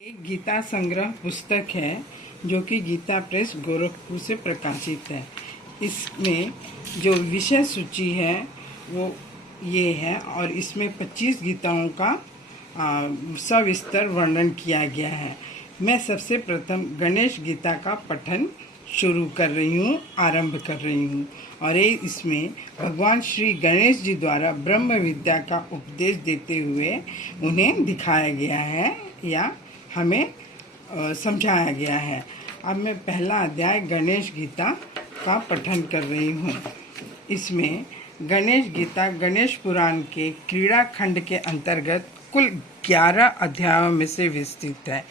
एक गीता संग्रह पुस्तक है जो कि गीता प्रेस गोरखपुर से प्रकाशित है। इसमें जो विषय सूची है वो ये है और इसमें 25 गीताओं का सविस्तर वर्णन किया गया है। मैं सबसे प्रथम गणेश गीता का पठन शुरू कर रही हूँ, आरंभ कर रही हूँ। और ये इसमें भगवान श्री गणेश जी द्वारा ब्रह्म विद्या का उपदेश देते हुए उन्हें दिखाया गया है या हमें समझाया गया है। अब मैं पहला अध्याय गणेश गीता का पठन कर रही हूँ। इसमें गणेश गीता गणेश पुराण के क्रीड़ा खंड के अंतर्गत कुल 11 अध्यायों में से विस्तृत है।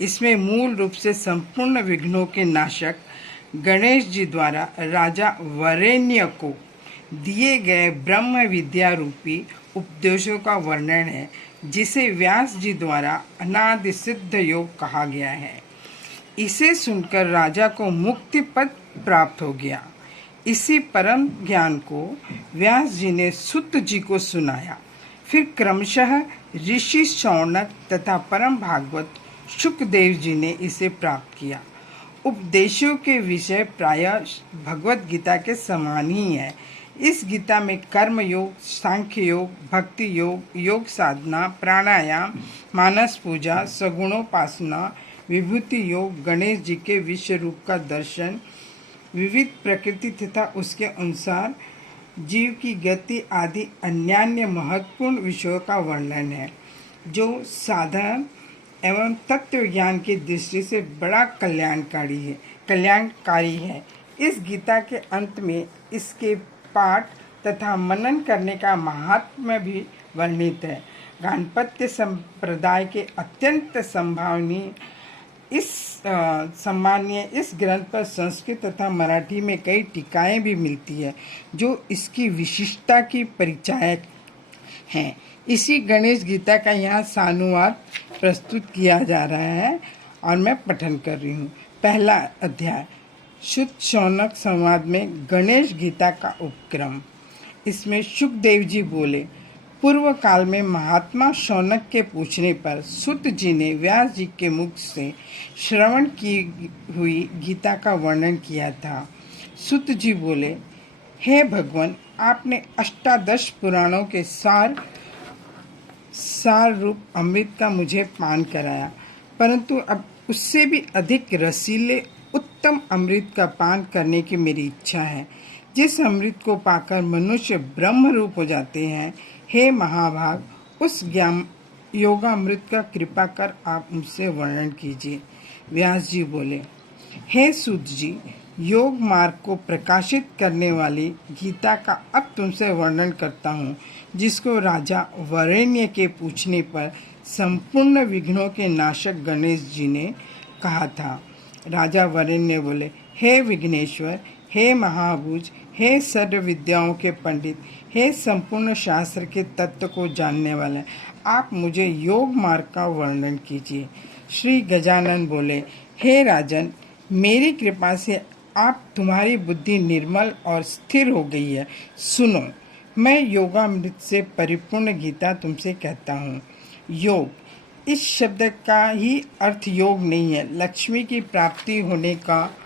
इसमें मूल रूप से संपूर्ण विघ्नों के नाशक गणेश जी द्वारा राजा वरेण्य को दिए गए ब्रह्म विद्या रूपी उपदेशों का वर्णन है, जिसे व्यास जी द्वारा अनादि सिद्ध योग कहा गया है। इसे सुनकर राजा को मुक्ति पद प्राप्त हो गया। इसी परम ज्ञान को व्यास जी ने सुत जी को सुनाया। फिर क्रमशः ऋषि शौनक तथा परम भागवत शुकदेव जी ने इसे प्राप्त किया। उपदेशों के विषय प्रायः भगवत गीता के समान ही है। इस गीता में कर्म योग, सांख्य योग, भक्ति योग, योग साधना, प्राणायाम, मानस पूजा, सगुणोपासना, विभूति योग, गणेश जी के विश्व रूप का दर्शन, विविध प्रकृति तथा उसके अनुसार जीव की गति आदि अन्यान्य महत्वपूर्ण विषयों का वर्णन है, जो साधारण एवं तत्व ज्ञान की दृष्टि से बड़ा कल्याणकारी है। इस गीता के अंत में इसके पाठ तथा मनन करने का महात्म्य भी वर्णित है। गाणपत्य संप्रदाय के अत्यंत सम्मानीय इस ग्रंथ पर संस्कृत तथा मराठी में कई टीकाएं भी मिलती है, जो इसकी विशिष्टता की परिचायक हैं। इसी गणेश गीता का यहाँ सानुवाद प्रस्तुत किया जा रहा है और मैं पठन कर रही हूँ। पहला अध्याय शुद्ध शौनक संवाद में गणेश गीता का उपक्रम। इसमें शुकदेव जी बोले, पूर्व काल में महात्मा शौनक के पूछने पर सुत जी ने व्यास जी के मुख से श्रवण की हुई गीता का वर्णन किया था। सुत जी बोले, हे भगवान, आपने अष्टादश पुराणों के सार रूप अमृत का मुझे पान कराया, परंतु अब उससे भी अधिक रसीले उत्तम अमृत का पान करने की मेरी इच्छा है, जिस अमृत को पाकर मनुष्य ब्रह्म रूप हो जाते हैं। हे महाभाग, उस ज्ञान योगामृत का कृपा कर आप मुझसे वर्णन कीजिए। व्यास जी बोले, हे सूत जी, योग मार्ग को प्रकाशित करने वाली गीता का अब तुमसे वर्णन करता हूँ, जिसको राजा वरेण्य के पूछने पर संपूर्ण विघ्नों के नाशक गणेश जी ने कहा था। राजा वरेण्य बोले, हे विघ्नेश्वर, हे महाभुज, हे सर्व विद्याओं के पंडित, हे संपूर्ण शास्त्र के तत्व को जानने वाले, आप मुझे योग मार्ग का वर्णन कीजिए। श्री गजानन बोले, हे राजन, मेरी कृपा से आप तुम्हारी बुद्धि निर्मल और स्थिर हो गई है। सुनो, मैं योगामृत से परिपूर्ण गीता तुमसे कहता हूँ। योग, इस शब्द का ही अर्थ योग नहीं है। लक्ष्मी की प्राप्ति होने का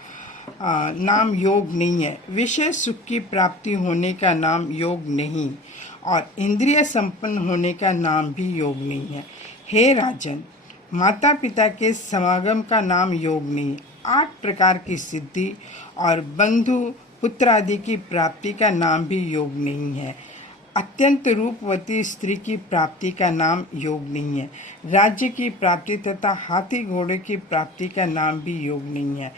नाम योग नहीं है। विषय सुख की प्राप्ति होने का नाम योग नहीं, और इंद्रिय संपन्न होने का नाम भी योग नहीं है। हे राजन, माता पिता के समागम का नाम योग नहीं। 8 प्रकार की सिद्धि और बंधु पुत्र आदि की प्राप्ति का नाम भी योग नहीं है। अत्यंत रूपवती स्त्री की प्राप्ति का नाम योग नहीं है। राज्य की प्राप्ति तथा हाथी घोड़े की प्राप्ति का नाम भी योग नहीं है।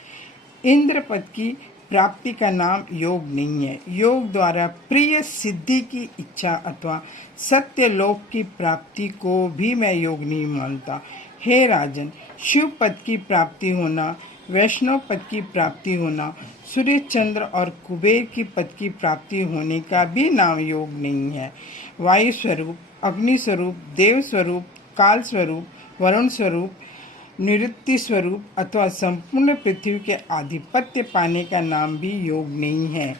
इंद्र पद की प्राप्ति का नाम योग नहीं है। योग द्वारा प्रिय सिद्धि की इच्छा अथवा सत्य लोक की प्राप्ति को भी मैं योग नहीं मानता। हे राजन, शिव पद की प्राप्ति होना, वैष्णव पद की प्राप्ति होना, सूर्य चंद्र और कुबेर की पद की प्राप्ति होने का भी नाम योग नहीं है। वायु स्वरूप, अग्नि स्वरूप, देव स्वरूप, काल स्वरूप, वरुण स्वरूप, निवृत्ति स्वरूप अथवा संपूर्ण पृथ्वी के आधिपत्य पाने का नाम भी योग नहीं है।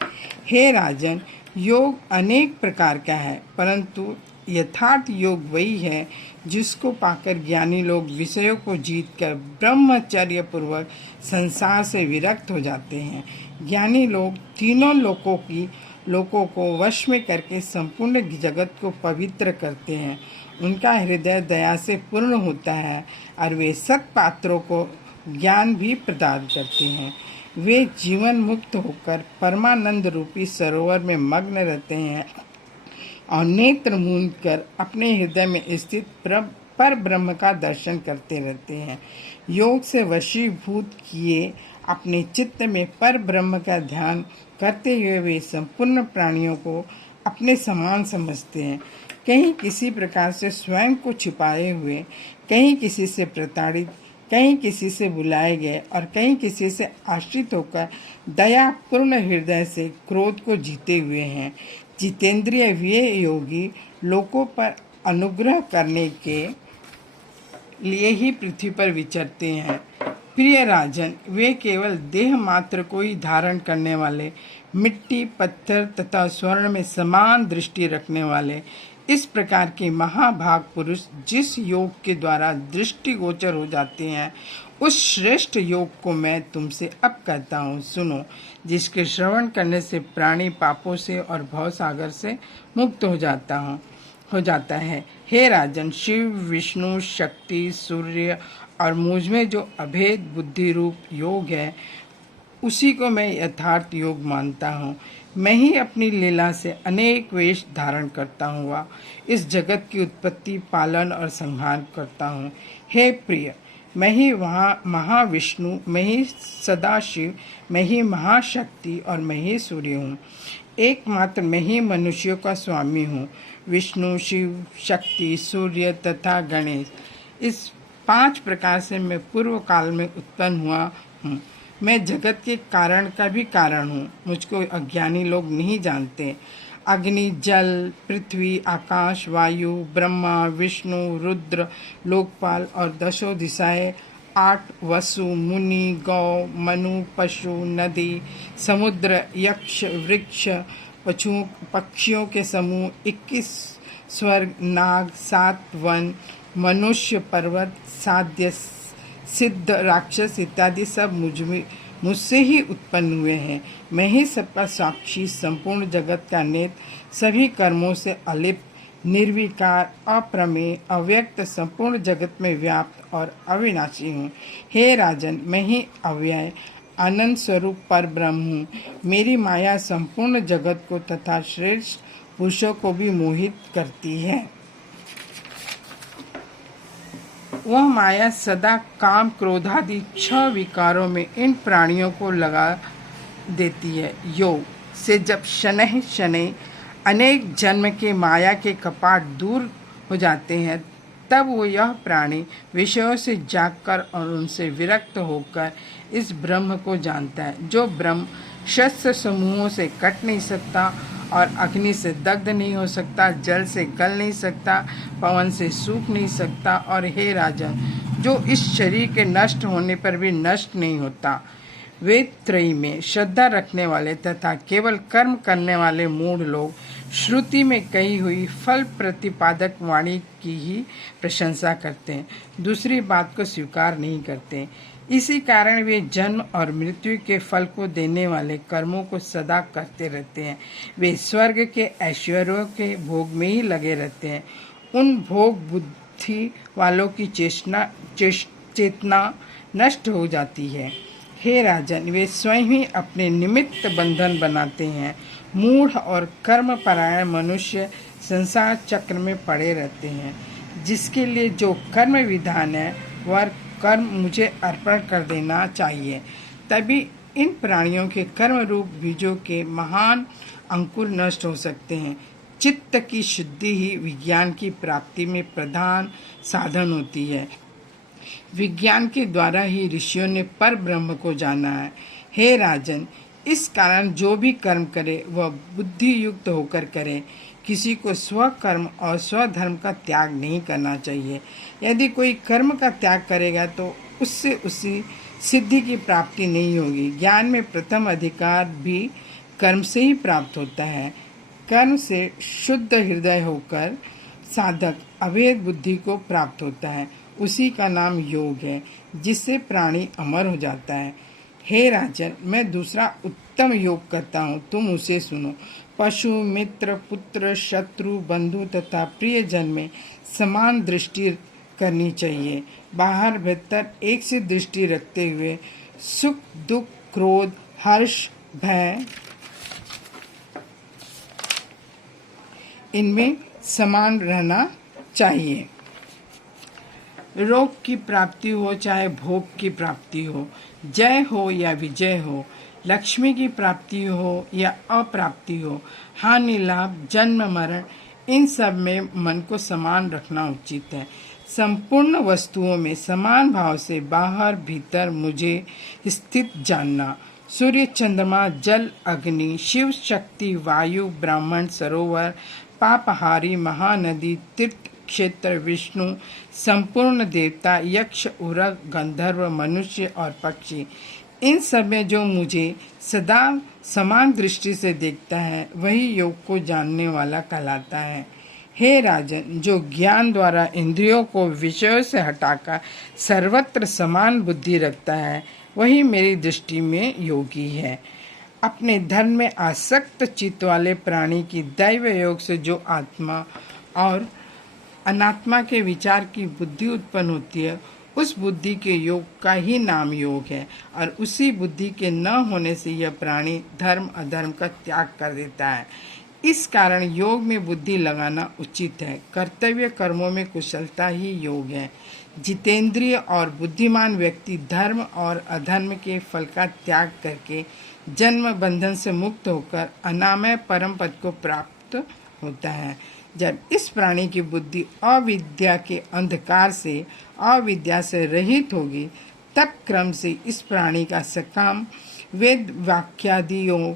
हे राजन, योग अनेक प्रकार का है, परंतु यथार्थ योग वही है जिसको पाकर ज्ञानी लोग विषयों को जीतकर ब्रह्मचर्य पूर्वक संसार से विरक्त हो जाते हैं। ज्ञानी लोग तीनों लोकों को वश में करके संपूर्ण जगत को पवित्र करते हैं। उनका हृदय दया से पूर्ण होता है और वे सत्पात्रों को ज्ञान भी प्रदान करते हैं। वे जीवन मुक्त होकर परमानंद रूपी सरोवर में मग्न रहते हैं और नेत्र मूंद कर अपने हृदय में स्थित पर ब्रह्म का दर्शन करते रहते हैं। योग से वशीभूत किए अपने चित्त में पर ब्रह्म का ध्यान करते हुए वे संपूर्ण प्राणियों को अपने समान समझते हैं। कहीं किसी प्रकार से स्वयं को छिपाए हुए, कहीं किसी से प्रताड़ित, कहीं किसी से बुलाए गए और कहीं किसी से आश्रित होकर दया पूर्ण हृदय से क्रोध को जीते हुए हैं। जितेंद्रिय वे योगी लोगों पर अनुग्रह करने के लिए ही पृथ्वी पर विचरते हैं। प्रिय राजन, वे केवल देह मात्र को ही धारण करने वाले, मिट्टी, पत्थर तथा स्वर्ण में समान दृष्टि रखने वाले इस प्रकार के महाभाग पुरुष जिस योग के द्वारा दृष्टिगोचर हो जाते हैं, उस श्रेष्ठ योग को मैं तुमसे अब कहता हूँ, सुनो। जिसके श्रवण करने से प्राणी पापों से और भवसागर से मुक्त हो जाता है। हे राजन, शिव, विष्णु, शक्ति, सूर्य और मुझ में जो अभेद बुद्धि रूप योग है, उसी को मैं यथार्थ योग मानता हूँ। मैं ही अपनी लीला से अनेक वेश धारण करता हुआ इस जगत की उत्पत्ति, पालन और संहार करता हूँ। हे प्रिय, मैं ही वहाँ महाविष्णु, मैं ही सदाशिव, मैं ही महाशक्ति और मैं ही सूर्य हूँ। एकमात्र मैं ही मनुष्यों का स्वामी हूँ। विष्णु, शिव, शक्ति, सूर्य तथा गणेश, इस 5 प्रकार से मैं पूर्व काल में उत्पन्न हुआ हूँ। मैं जगत के कारण का भी कारण हूँ। मुझको अज्ञानी लोग नहीं जानते। अग्नि, जल, पृथ्वी, आकाश, वायु, ब्रह्मा, विष्णु, रुद्र, लोकपाल और 10 दिशाएं, 8 वसु, मुनि, गौ, मनु, पशु, नदी, समुद्र, यक्ष, वृक्ष, पक्षियों के समूह, 21 स्वर्ग, नाग, 7 वन, मनुष्य, पर्वत, साध्य, सिद्ध, राक्षस इत्यादि सब मुझसे ही उत्पन्न हुए हैं। मैं ही सबका साक्षी, संपूर्ण जगत का नेत्र, सभी कर्मों से अलिप्त, निर्विकार, अप्रमेय, अव्यक्त, संपूर्ण जगत में व्याप्त और अविनाशी हूँ। हे राजन, मैं ही अव्यय आनंद स्वरूप पर ब्रह्म हूँ। मेरी माया संपूर्ण जगत को तथा श्रेष्ठ पुरुषों को भी मोहित करती है। वह माया सदा काम, क्रोधादि 6 विकारों में इन प्राणियों को लगा देती है। योग से जब शनैः शनैः अनेक जन्म के माया के कपाट दूर हो जाते हैं, तब वो यह प्राणी विषयों से जागकर और उनसे विरक्त होकर इस ब्रह्म को जानता है, जो ब्रह्म शस्त्र समूहों से कट नहीं सकता और अग्नि से दग्ध नहीं हो सकता, जल से गल नहीं सकता, पवन से सूख नहीं सकता, और हे राजन, जो इस शरीर के नष्ट होने पर भी नष्ट नहीं होता। वेद त्रयी में श्रद्धा रखने वाले तथा केवल कर्म करने वाले मूढ़ लोग श्रुति में कही हुई फल प्रतिपादक वाणी की ही प्रशंसा करते हैं, दूसरी बात को स्वीकार नहीं करते। इसी कारण वे जन्म और मृत्यु के फल को देने वाले कर्मों को सदा करते रहते हैं। वे स्वर्ग के ऐश्वर्यों के भोग में ही लगे रहते हैं। उन भोग बुद्धि वालों की चेतना नष्ट हो जाती है। हे राजन, वे स्वयं ही अपने निमित्त बंधन बनाते हैं। मूढ़ और कर्मपरायण मनुष्य संसार चक्र में पड़े रहते हैं। जिसके लिए जो कर्म विधान है वह कर्म मुझे अर्पण कर देना चाहिए, तभी इन प्राणियों के कर्म रूप बीजों के महान अंकुर नष्ट हो सकते हैं। चित्त की शुद्धि ही विज्ञान की प्राप्ति में प्रधान साधन होती है। विज्ञान के द्वारा ही ऋषियों ने पर ब्रह्म को जाना है। हे राजन, इस कारण जो भी कर्म करे वह बुद्धि युक्त होकर करे। किसी को स्वकर्म और स्वधर्म का त्याग नहीं करना चाहिए। यदि कोई कर्म का त्याग करेगा तो उससे उसी सिद्धि की प्राप्ति नहीं होगी। ज्ञान में प्रथम अधिकार भी कर्म से ही प्राप्त होता है। कर्म से शुद्ध हृदय होकर साधक अभेद बुद्धि को प्राप्त होता है। उसी का नाम योग है, जिससे प्राणी अमर हो जाता है। हे राजन, मैं दूसरा उत्तम योग करता हूँ, तुम उसे सुनो। पशु, मित्र, पुत्र, शत्रु, बंधु तथा प्रियजन में समान दृष्टि करनी चाहिए। बाहर भीतर एक सी दृष्टि रखते हुए सुख, दुख, क्रोध, हर्ष, भय इनमें समान रहना चाहिए। रोग की प्राप्ति हो चाहे भोग की प्राप्ति हो, जय हो या विजय हो, लक्ष्मी की प्राप्ति हो या अप्राप्ति हो, हानि लाभ, जन्म मरण, इन सब में मन को समान रखना उचित है। संपूर्ण वस्तुओं में समान भाव से बाहर भीतर मुझे स्थित जानना। सूर्य, चंद्रमा, जल, अग्नि, शिव, शक्ति, वायु, ब्राह्मण, सरोवर, पापहारी, महानदी, तीर्थ क्षेत्र, विष्णु, संपूर्ण देवता, यक्ष, उरग, गंधर्व, मनुष्य और पक्षी, इन सब में जो मुझे सदा समान दृष्टि से देखता है, वही योग को जानने वाला कहलाता है। हे राजन, जो ज्ञान द्वारा इंद्रियों को विषयों से हटाकर सर्वत्र समान बुद्धि रखता है, वही मेरी दृष्टि में योगी है। अपने धर्म में आसक्त चित्त वाले प्राणी की दैव योग से जो आत्मा और अनात्मा के विचार की बुद्धि उत्पन्न होती है, उस बुद्धि के योग का ही नाम योग है। और उसी बुद्धि के न होने से यह प्राणी धर्म अधर्म का त्याग कर देता है। इस कारण योग में बुद्धि लगाना उचित है। कर्तव्य कर्मों में कुशलता ही योग है। जितेंद्रिय और बुद्धिमान व्यक्ति धर्म और अधर्म के फल का त्याग करके जन्म बंधन से मुक्त होकर अनामय परम पद को प्राप्त होता है। जब इस प्राणी की बुद्धि अविद्या के अंधकार से अविद्या से रहित होगी, तब क्रम से इस प्राणी का सकाम वेद वाक्यादियों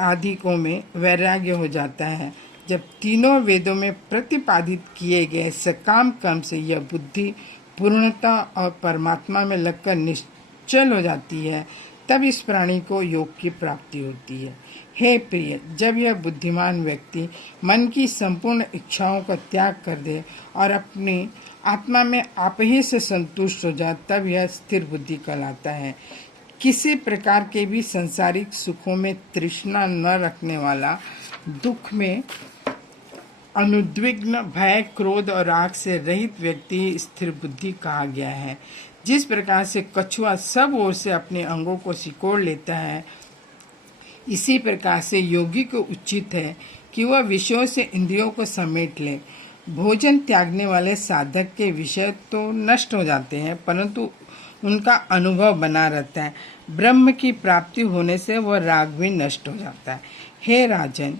आदिकों में वैराग्य हो जाता है। जब तीनों वेदों में प्रतिपादित किए गए सकाम कर्म से यह बुद्धि पूर्णता और परमात्मा में लगकर निश्चल हो जाती है, तब इस प्राणी को योग की प्राप्ति होती है। हे प्रिय, जब यह बुद्धिमान व्यक्ति मन की संपूर्ण इच्छाओं का त्याग कर दे और अपनी आत्मा में आप ही से संतुष्ट हो जाए, तब यह स्थिर बुद्धि कहलाता है। किसी प्रकार के भी संसारिक सुखों में तृष्णा न रखने वाला, दुख में अनुद्विग्न, भय, क्रोध और राग से रहित व्यक्ति स्थिर बुद्धि कहा गया है। जिस प्रकार से कछुआ सब ओर से अपने अंगों को सिकोड़ लेता है, इसी प्रकार से योगी को उचित है कि वह विषयों से इंद्रियों को समेट ले। भोजन त्यागने वाले साधक के विषय तो नष्ट हो जाते हैं, परंतु उनका अनुभव बना रहता है। ब्रह्म की प्राप्ति होने से वह राग भी नष्ट हो जाता है। हे राजन,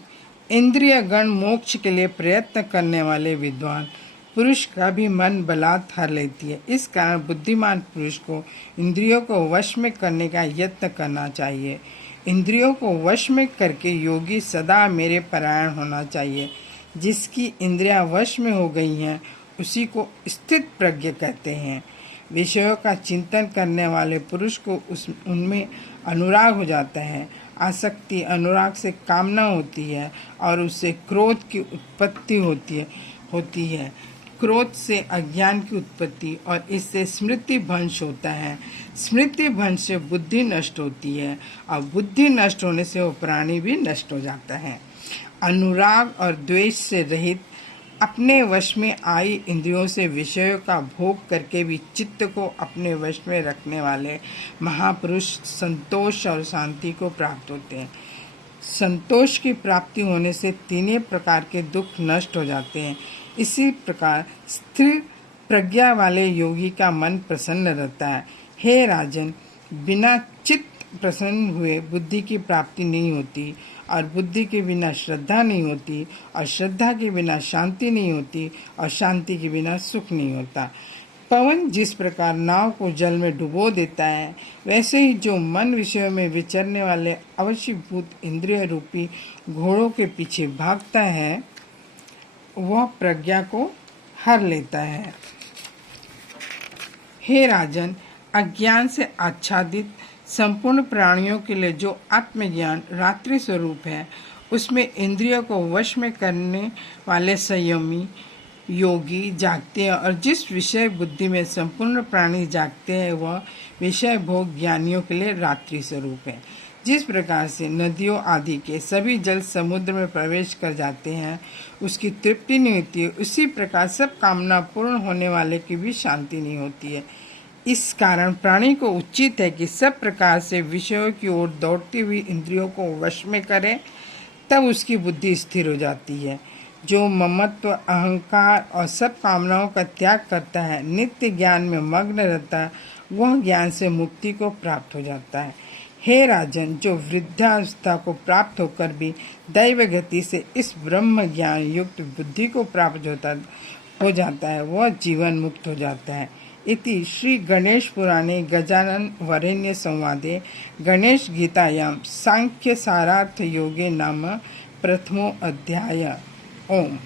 इंद्रिय गण मोक्ष के लिए प्रयत्न करने वाले विद्वान पुरुष का भी मन बलात् हर लेती है। इस कारण बुद्धिमान पुरुष को इंद्रियों को वश में करने का यत्न करना चाहिए। इंद्रियों को वश में करके योगी सदा मेरे परायण होना चाहिए। जिसकी इंद्रियां वश में हो गई हैं, उसी को स्थित प्रज्ञ कहते हैं। विषयों का चिंतन करने वाले पुरुष को उनमें अनुराग हो जाता है। आसक्ति, अनुराग से कामना होती है और उससे क्रोध की उत्पत्ति होती है। क्रोध से अज्ञान की उत्पत्ति और इससे स्मृति भ्रंश होता है। स्मृति भ्रंश से बुद्धि नष्ट होती है और बुद्धि नष्ट होने से वो प्राणी भी नष्ट हो जाता है। अनुराग और द्वेष से रहित, अपने वश में आई इंद्रियों से विषयों का भोग करके भी चित्त को अपने वश में रखने वाले महापुरुष संतोष और शांति को प्राप्त होते हैं। संतोष की प्राप्ति होने से तीनों प्रकार के दुख नष्ट हो जाते हैं। इसी प्रकार स्थिर प्रज्ञा वाले योगी का मन प्रसन्न रहता है। हे राजन, बिना चित्त प्रसन्न हुए बुद्धि की प्राप्ति नहीं होती और बुद्धि के बिना श्रद्धा नहीं होती और श्रद्धा के बिना शांति नहीं होती और शांति के बिना सुख नहीं होता। पवन जिस प्रकार नाव को जल में डुबो देता है, वैसे ही जो मन विषयों में विचरने वाले अवश्यभूत इंद्रिय रूपी घोड़ों के पीछे भागता है, वह प्रज्ञा को हर लेता है। हे राजन, अज्ञान से आच्छादित संपूर्ण प्राणियों के लिए जो आत्मज्ञान रात्रि स्वरूप है, उसमें इंद्रियों को वश में करने वाले संयमी योगी जागते हैं और जिस विषय बुद्धि में संपूर्ण प्राणी जागते हैं वह विषय भोग ज्ञानियों के लिए रात्रि स्वरूप है। जिस प्रकार से नदियों आदि के सभी जल समुद्र में प्रवेश कर जाते हैं उसकी तृप्ति नहीं होती है, उसी प्रकार सब कामना पूर्ण होने वाले की भी शांति नहीं होती है। इस कारण प्राणी को उचित है कि सब प्रकार से विषयों की ओर दौड़ती हुई इंद्रियों को वश में करे, तब उसकी बुद्धि स्थिर हो जाती है। जो ममत्व, अहंकार और सब कामनाओं का त्याग करता है, नित्य ज्ञान में मग्न रहता है, वह ज्ञान से मुक्ति को प्राप्त हो जाता है। हे राजन, जो वृद्धावस्था को प्राप्त होकर भी दैव गति से इस ब्रह्म ज्ञान युक्त बुद्धि को प्राप्त हो जाता है वह जीवन मुक्त हो जाता है। इति श्री गणेश पुराणे गजानन वरेण्य संवादे गणेश गीतायां सांख्य सारार्थ योगे नाम प्रथमो अध्याय। ओम।